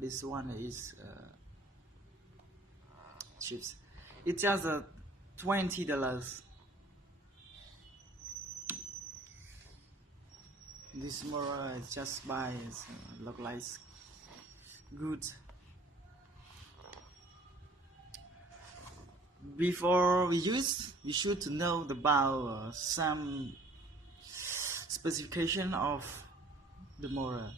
this one is chips. It's just $20. This motor is just buy look like good. Before we use, we should know about some specification of the motor.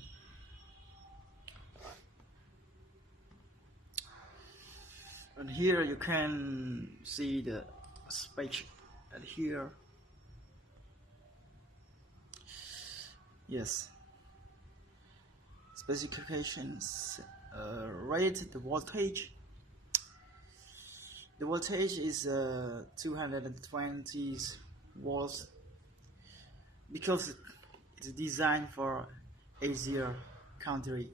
And here you can see the spec at here. Yes, specifications rate the voltage. The voltage is 220 volts because it's designed for Asia country.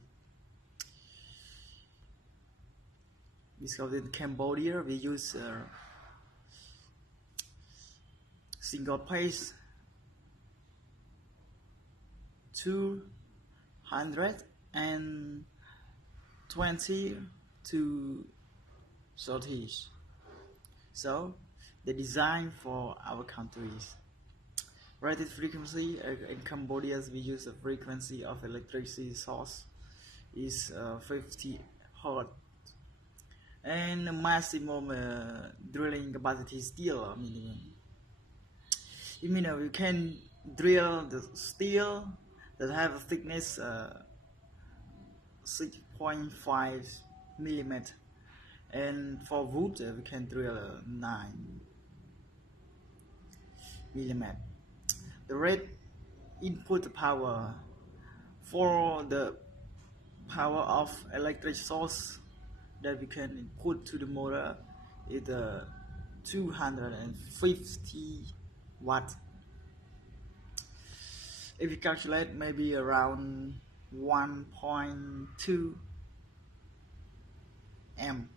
Because in Cambodia we use single phase 220 to 30. So the design for our countries. Rated frequency in Cambodia we use a frequency of electricity source is 50 Hz. And the maximum drilling capacity steel minimum. You mean we can drill the steel that have a thickness 6.5 millimeter, and for wood we can drill 9 millimeter. The rate input power for the power of electric source that we can put to the motor is 250 watt. If you calculate, maybe around 1.2 amp.